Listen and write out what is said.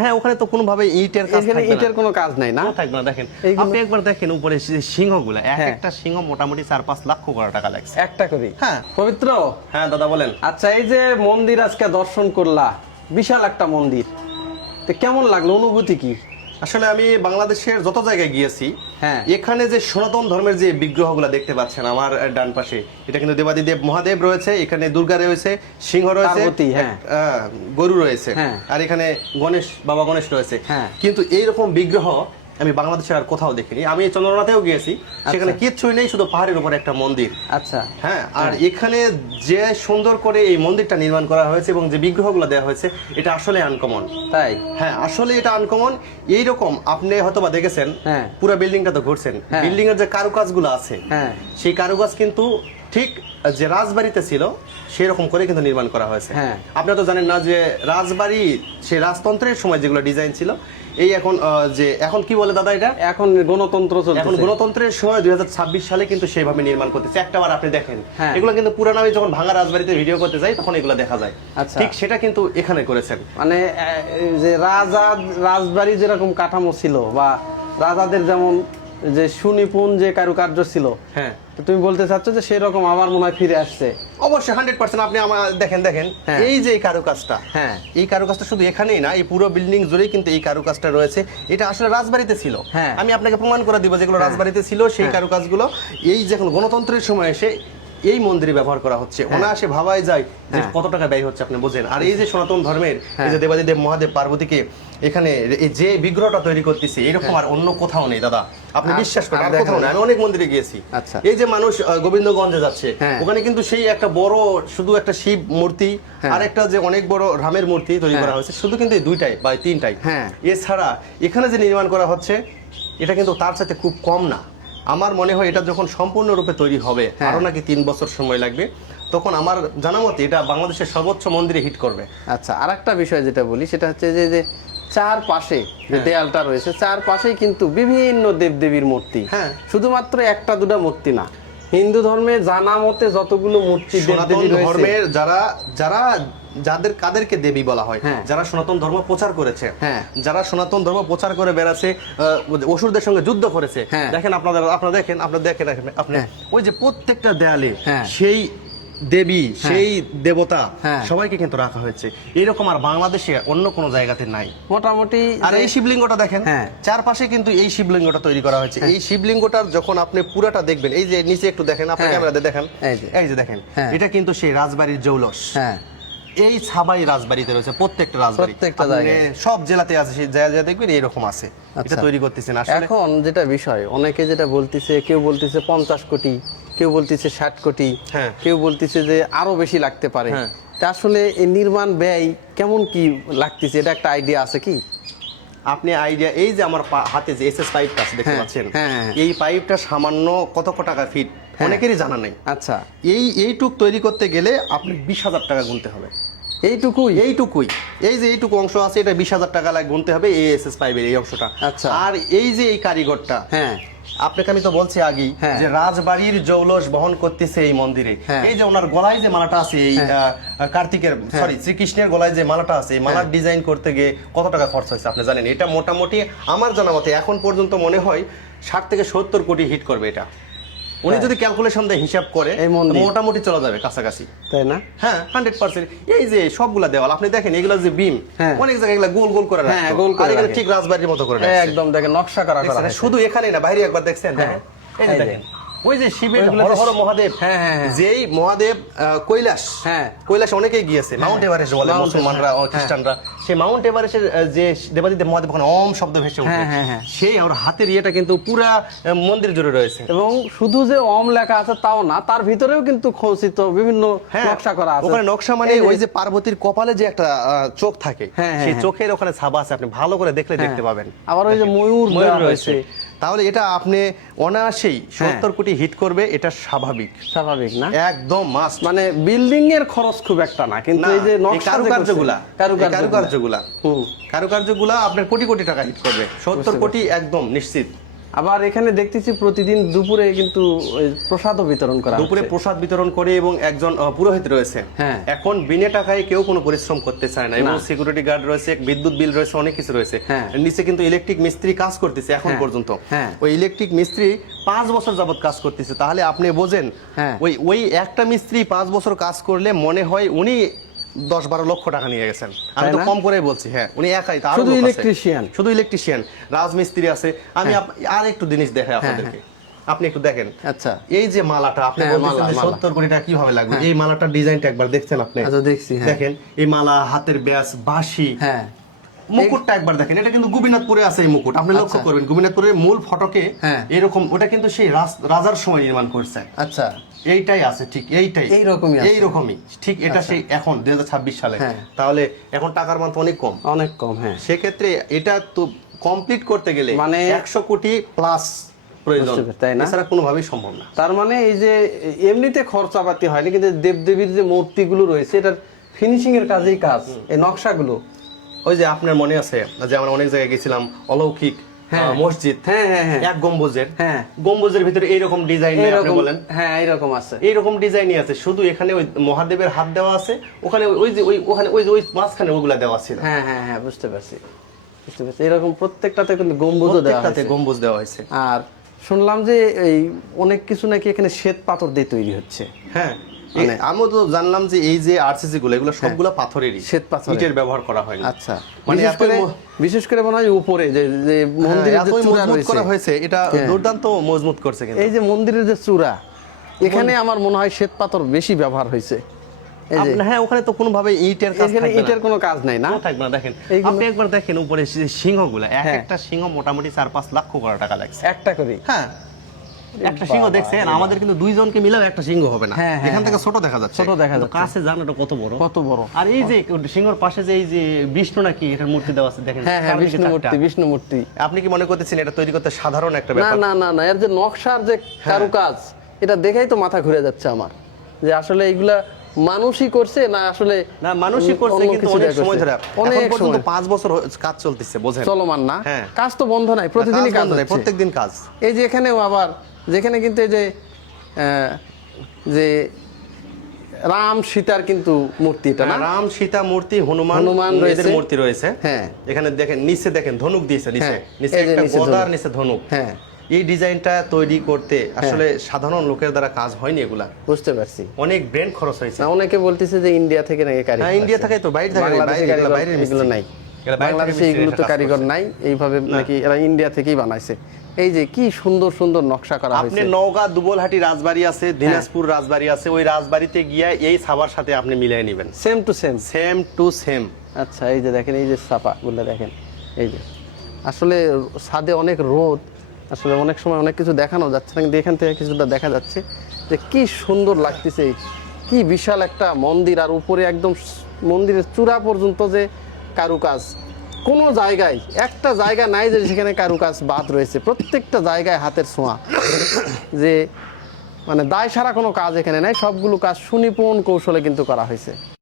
হ্যাঁ ওখানে তো কোনোভাবে ইটের কাজ থাকবে না, ইটের কোনো কাজ নাই না, থাকবে না। দেখেন আপনি একবার দেখেন উপরে সিংহগুলা, এক একটা সিংহ মোটামুটি 4-5 লাখ করে টাকা লাগছে একটা করে। হ্যাঁ পবিত্র, হ্যাঁ দাদা বলেন। আচ্ছা এই যে মন্দির আজকে দর্শন করলা, বিশাল একটা মন্দির, তো কেমন লাগলো, অনুভূতি কি? আসলে আমি বাংলাদেশের যত জায়গায় গিয়েছি, হ্যাঁ এখানে যে সনাতন ধর্মের যে বিগ্রহগুলো দেখতে পাচ্ছেন আমার ডান পাশে, এটা কিন্তু দেবাদিদেব মহাদেব রয়েছে, এখানে দুর্গা রয়েছে, সিংহ রয়েছে, পার্বতী, হ্যাঁ গরু রয়েছে, হ্যাঁ আর এখানে গণেশ, বাবা গণেশ রয়েছে। হ্যাঁ কিন্তু এইরকম বিগ্রহ আমি বাংলাদেশে আর কোথাও দেখিনি। আমি চন্দ্রনাথেও গিয়েছি, সেখানে কিচ্ছুই নেই, শুধু পাহাড়ের উপর একটা মন্দির। আচ্ছা হ্যাঁ, আর এখানে যে সুন্দর করে এই মন্দিরটা নির্মাণ করা হয়েছে এবং যে বিগ্রহগুলো দেওয়া হয়েছে, এটা আসলে আনকমন। তাই? হ্যাঁ আসলে এটা আনকমন। এইরকম আপনি হয়তোবা দেখেছেন, হ্যাঁ পুরো বিল্ডিংটা তো ঘুরছেন, বিল্ডিং এর যে কারুকাজগুলো আছে, হ্যাঁ সেই কারুকাজ কিন্তু ঠিক যে রাজবাড়িতে ছিল সেরকম করে কিন্তু নির্মাণ করা হয়েছে। হ্যাঁ আপনারা তো জানেন না যে রাজবাড়ি সেই রাজতন্ত্রের সময় যেগুলো ডিজাইন ছিল, এই এখন যে এখন কি বলে দাদা এটা, এখন গণতন্ত্র চলছে, এখন গণতন্ত্রের সময় 2026 সালে কিন্তু সেইভাবে নির্মাণ করতেছে। একটাবার আপনি দেখেন হ্যাঁ এগুলো কিন্তু পুরানো, আমি যখন ভাঙা রাজবাড়িতে ভিডিও করতে যাই তখন এগুলো দেখা যায়। আচ্ছা ঠিক সেটা কিন্তু এখানে করেছেন। মানে যে রাজবাড়ি যেরকম কাঠামো ছিল বা রাজাদের যেমন যে সুনিপুণ যে কারুকার্য ছিল, হ্যাঁ তো তুমি বলতে চাচ্ছ যে সেই রকম আবার মনে হয় ফিরে আসছে? অবশ্যই 100%। আপনি আমার দেখেন হ্যাঁ এই যে এই কারুকাজটা, হ্যাঁ এই কারুকাজটা শুধু এখানেই না, এই পুরো বিল্ডিং জুড়েই কিন্তু এই কারুকাজটা রয়েছে। এটা আসলে রাজবাড়িতে ছিল। হ্যাঁ আমি আপনাকে প্রমাণ করে দিব যেগুলো রাজবাড়িতে ছিল সেই কারুকাজগুলো এই যখন গণতন্ত্রের সময় এসে এই মন্দিরে ব্যবহার করা হচ্ছে। অনায়াসে ভাবাই যায় যে কত টাকা ব্যয় হচ্ছে, আপনি বোঝেন। আর এই যে সনাতন ধর্মের এই যে দেবাদিদেব মহাদেব পার্বতীকে এখানে এই যে বিগ্রহটা তৈরি করতেছে, এরকম আর অন্য কোথাও নেই দাদা, আপনি বিশ্বাস করেন, আর কোথাও নেই। আমি অনেক মন্দিরে গিয়েছি। আচ্ছা এই যে মানুষ গোবিন্দগঞ্জে যাচ্ছে, ওখানে কিন্তু সেই একটা বড় শুধু একটা শিব মূর্তি আর একটা যে অনেক বড় রামের মূর্তি তৈরি করা হয়েছে, শুধু কিন্তু এই দুইটাই বা তিনটাই। এছাড়া এখানে যে নির্মাণ করা হচ্ছে এটা কিন্তু তার সাথে খুব কম না। আমার মনে হয় এটা যখন সম্পূর্ণরূপে তৈরি হবে, আরো নাকি 3 বছর সময় লাগবে, তখন আমার জানা মতে এটা বাংলাদেশের সর্বোচ্চ মন্দিরে হিট করবে। আচ্ছা, আর একটা বিষয় যেটা বলি সেটা হচ্ছে যে চারপাশে যে দেয়ালটা রয়েছে, চারপাশেই কিন্তু বিভিন্ন দেবদেবীর মূর্তি। হ্যাঁ, শুধুমাত্র একটা দুটা মূর্তি না, হিন্দু ধর্মে জানা মতে যতগুলো মূর্তি দেবদেবী রয়েছে, ধর্মের যারা যাদের কাদেরকে দেবী বলা হয়, যারা সনাতন ধর্ম প্রচার করেছে, যারা সনাতন ধর্ম প্রচার করে বেড়াচ্ছে, অসুরদের সঙ্গে যুদ্ধ করেছে, দেখেন আপনারা দেখেন আপনি ওই যে প্রত্যেকটা দেয়ালে সেই দেবী, সেই দেবতা সবাইকে কিন্তু রাখা হয়েছে। এরকম আর বাংলাদেশে অন্য কোনো জায়গাতে নাই মোটামুটি। আর এই শিবলিঙ্গটা দেখেন, চারপাশে কিন্তু এই শিবলিঙ্গটা তৈরি করা হয়েছে। এই শিবলিঙ্গটার যখন আপনি পুরাটা দেখবেন, এই যে নিচে একটু দেখেন, আপনার ক্যামেরাতে দেখেন, এই যে দেখেন, এটা কিন্তু সেই রাজবাড়ির জৌলস। এই ছাবাই রাজবাড়িতে রয়েছে, প্রত্যেকটা রাজবাড়ি, সব জেলাতে আছে, সেই জায়গা দেখবেন এরকম আছে। এটা তৈরি করতেছেন। এখন যেটা বিষয়, অনেকে যেটা বলতেছে, কেউ বলতেছে 50 কোটি, কেউ বলতেছে 60 কোটি, কেউ বলতেছে যে আরো বেশি লাগতে পারে। আসলে এই নির্মাণ ব্যয় কেমন কি লাগতেছে, এটা একটা আইডিয়া আছে কি? আপনি আইডিয়া, এই যে আমার হাতে যে এসএস পাইপটা আছে দেখতে পাচ্ছেন, এই পাইপটা সামান্য কত টাকা ফিট অনেকেরই জানা নেই। আচ্ছা, এইটুক তৈরি করতে গেলে আপনি 20,000 টাকা গুনতে হবে। এইটুকুই এই যে এইটুকু অংশ আছে, এটা 20,000 টাকা লাগে গুনতে হবে, এই এসএস পাইপের এই অংশটা। আচ্ছা, আর এই যে এই কারিগরটা, আপনাকে আমি তো বলছি আগেই যে রাজবাড়ির জৌলস বহন করতেছে এই মন্দিরে। এই যে ওনার গলায় যে মালাটা আছে, এই কার্তিকের শ্রীকৃষ্ণের গলায় যে মালাটা আছে, এই মালার ডিজাইন করতে গিয়ে কত টাকা খরচ হয়েছে আপনি জানেন? এটা মোটামুটি আমার জানা মতে এখন পর্যন্ত মনে হয় 60 থেকে 70 কোটি হিট করবে এটা। উনি যদি ক্যালকুলেশন দিয়ে হিসাব করে মোটামুটি চলে যাবে কাছাকাছি, তাই না? হ্যাঁ, 100%। এই যে সবগুলা দেওয়াল আপনি দেখেন, এগুলো যে বিম, অনেক জায়গায় এগুলো গোল গোল করে রাখছে, আর এগুলো ঠিক রাজবাড়ির মতো করে রাখছে, একদম দেখেন নকশা করা আছে। শুধু এখানেই না, বাইরে একবার দেখছেন, দেখেন এই যে দেখেন ওই যে শিবের হর মহাদেব, যেই মহাদেব কৈলাস অনেকেই গিয়েছে, মাউন্ট এভারেস্ট বলে মুসলমানরা, খ্রিস্টানরা। সেই মাউন্ট এভারেস্টের যে দেবাদিদেব মহাদেব ওখানে ওম শব্দ ভেসে ওঠে, সেই ওর হাতের ইয়েটা কিন্তু পুরা মন্দির জুড়ে রয়েছে। এবং শুধু যে ওম লেখা আছে তাও না, তার ভিতরেও কিন্তু খচিত বিভিন্ন নকশা করা আছে। ওখানে নকশা মানে ওই যে পার্বতীর কপালে যে একটা চোখ থাকে, সেই চোখের ওখানে ছাবা আছে, আপনি ভালো করে দেখলে দেখতে পাবেন। আবার ওই যে ময়ূর রয়েছে। তাহলে এটা আপনি অনায়াসেই 70 কোটি হিট করবে, এটা স্বাভাবিক না? একদম মাস্ট। মানে বিল্ডিং এর খরচ খুব একটা না, কিন্তু এই যে কারুকার্যগুলা আপনার কোটি কোটি টাকা হিট করবে, 70 কোটি একদম নিশ্চিত। আবার এখানে দেখতেছি প্রতিদিন দুপুরে কিন্তু ওই প্রসাদও বিতরণ করা দুপুরে হচ্ছে। প্রসাদ বিতরণ করে এবং একজন পুরোহিত রয়েছে। হ্যাঁ। এখন বিনা টাকায় কেউ কোনো পরিশ্রম করতে চায় না, এবং সিকিউরিটি গার্ড রয়েছে, বিদ্যুৎ বিল রয়েছে, অনেক কিছু রয়েছে। হ্যাঁ। নিচে কিন্তু ইলেকট্রিক মিস্ত্রি কাজ করতেছে এখন পর্যন্ত। হ্যাঁ। ওই ইলেকট্রিক মিস্ত্রি 5 বছর যাবত কাজ করতেছে, তাহলে আপনি বোঝেন হ্যাঁ। ওই একটা মিস্ত্রি 5 বছর কাজ করলে মনে হয় উনি 10-12 লক্ষ টাকা নিয়ে গেছেন। আমি তো কম করেই বলছি। হ্যাঁ, উনি একাই, তার শুধু ইলেকট্রিশিয়ান, শুধু ইলেকট্রিশিয়ান, রাজমিস্ত্রি আছে। আমি আর একটু জিনিস দেখাই আপনাদেরকে, আপনি একটু দেখেন। আচ্ছা, এই যে মালাটা আপনি বলতেছেন যে 70 কোটি টাকা কিভাবে লাগবে, এই মালাটার ডিজাইনটা একবার দেখছেন আপনি? আচ্ছা দেখছি। দেখেন এই মালা, হাতের ব্যাস, বাঁশি, হ্যাঁ, মুকুটটা একবার দেখেন। এটা কিন্তু গোপীনাথপুরে আছে এই মুকুট, আপনি লক্ষ্য করবেন গোপীনাথপুরের মূল ফটকে এরকম, ওটা কিন্তু সেই রাজার সময় নির্মাণ করছে। আচ্ছা, এইটাই আছে, ঠিক এইটাই, এইরকমই ঠিক। এটা সেই এখন 2026 সালে, তাহলে এখন টাকার মান তো অনেক কম, অনেক কম। হ্যাঁ, সেক্ষেত্রে এটা তো কমপ্লিট করতে গেলে মানে 100 কোটি প্লাস প্রয়োজন, তাই না? এছাড়া কোনোভাবেই সম্ভব না। তার মানে এই যে এমনিতে খরচাপাতি হয়নি, কিন্তু দেবদেবীর যে মূর্তিগুলো রয়েছে এটার ফিনিশিং এর কাজেই কাজ, এই নকশাগুলো। ওই যে আপনার মনে আছে যে আমরা অনেক জায়গায় গেছিলাম, অলৌকিক মসজিদ, এক গম্বুজের, গম্বুজের ভিতরে এইরকম ডিজাইন আপনি বলেন? হ্যাঁ, এইরকম আছে, এইরকম ডিজাইনই আছে, শুধু এখানে ওই মহাদেবের হাত দেওয়া আছে, ওখানে ওই যে ওখানে ওই মাঝখানে ওগুলা দেওয়া ছিল। হ্যাঁ হ্যাঁ হ্যাঁ, বুঝতে পারছি। এরকম প্রত্যেকটাতে কিন্তু গম্বুজও দেওয়া হয়েছে, গম্বুজ দেওয়া হয়েছে। আর শুনলাম যে এই অনেক কিছু নাকি এখানে শ্বেত পাথর দিয়ে তৈরি হচ্ছে। হ্যাঁ, আমি তো জানলাম যে এই যে আরসিসি গুলো, এগুলো সবগুলো পাথরেরই, শ্বেত পাথর, ইটের ব্যবহার করা হয়নি। আচ্ছা, মানে বিশেষ করে মনে হয় উপরে যে মন্দিরের যে চূড়া করা হয়েছে, এটা দুর্দান্ত মজবুত করছে। কিন্তু এই যে মন্দিরের যে চূড়া, এখানে আমার মনে হয় শ্বেত পাথর বেশি ব্যবহার হয়েছে। হ্যাঁ, ওখানে তো কোনোভাবে ইটের কাজ থাকবে না, ইটের কোনো কাজ নাই না, থাকবে না। দেখেন আপনি একবার দেখেন উপরে সিংহগুলা, একটা সিংহ মোটামুটি 4-5 লাখ টাকা লাগছে একটা করে। হ্যাঁ, একটা সিংহ দেখছেন? আমাদের কিন্তু দুইজনকে মিলেও একটা সিংহ হবে না, এখান থেকে ছোট দেখা যাচ্ছে, কাছে জানো এটা কত বড়, কত বড়। আর এই যে সিংহর পাশে যে এই যে বিষ্ণু নাকি এটার মূর্তি দেওয়া আছে, দেখেন। হ্যাঁ, বিষ্ণু মূর্তি। আপনি কি মনে করতেছেন এটা তৈরি করতে সাধারণ একটা ব্যাপার? না না না, এর যে নকশার যে কারুকাজ, এটা দেখেই তো মাথা ঘুরে যাচ্ছে আমার, যে আসলে এগুলা মানুষই করছে না আসলে। না, মানুষই করছে, কিন্তু অনেক সময় ধরে, অনেক পর্যন্ত 5 বছর কাজ চলতেছে, বোঝেন, চলমান না, কাজ তো বন্ধ নাই, প্রতিদিনই কাজ হচ্ছে, প্রত্যেকদিন কাজ। এই যে এখানেও আবার, যেখানে কিন্তু এই যে রাম সীতার কিন্তু মূর্তি, এটা না? রাম সীতা মূর্তি, হনুমান এদের মূর্তি রয়েছে। হ্যাঁ, এখানে দেখেন নিচে, দেখেন ধনুক দিয়েছে, নিচে একটা গদার নিচে ধনুক। হ্যাঁ, এই ডিজাইনটা তৈরি করতে আসলে সাধারণ লোকের দ্বারা কাজ হয়নি, এগুলা বুঝতে পারছি, অনেক ব্রেন খরচ হয়েছে। অনেকে বলতেছে যে ইন্ডিয়া থেকে নাকি কারিগর, না ইন্ডিয়া থেকে তো বাইরে থেকে, বাইরে এগুলো নাই, বাংলাদেশে এগুলো তো কারিগর নাই, এইভাবে নাকি এরা ইন্ডিয়া থেকেই বানাইছে। এই যে কি সুন্দর সুন্দর নকশা করা হয়েছে। আপনি নওগাঁ দুবলহাটি রাজবাড়ি আছে, দিনাজপুর রাজবাড়ি আছে, ওই রাজবাড়িতে গিয়ে এই ছাপার সাথে আপনি মিলিয়ে নেবেন, সেম টু সেম। আচ্ছা, এই যে দেখেন, এই যে ছাপা গুলো দেখেন, এই যে আসলে ছাদে অনেক রোদ, আসলে অনেক সময় অনেক কিছু দেখানো যাচ্ছে না, কিন্তু এখান থেকে কিছুটা দেখা যাচ্ছে যে কি সুন্দর লাগতেছে, কি বিশাল একটা মন্দির, আর উপরে একদম মন্দিরের চূড়া পর্যন্ত যে কারুকাজ, কোনো জায়গায় একটা জায়গা নাই যে সেখানে কারুকাজ বাদ রয়েছে, প্রত্যেকটা জায়গায় হাতের ছোঁয়া, যে মানে দায় সারা কোনো কাজ এখানে নাই, সবগুলো কাজ সুনিপুণ কৌশলে কিন্তু করা হয়েছে।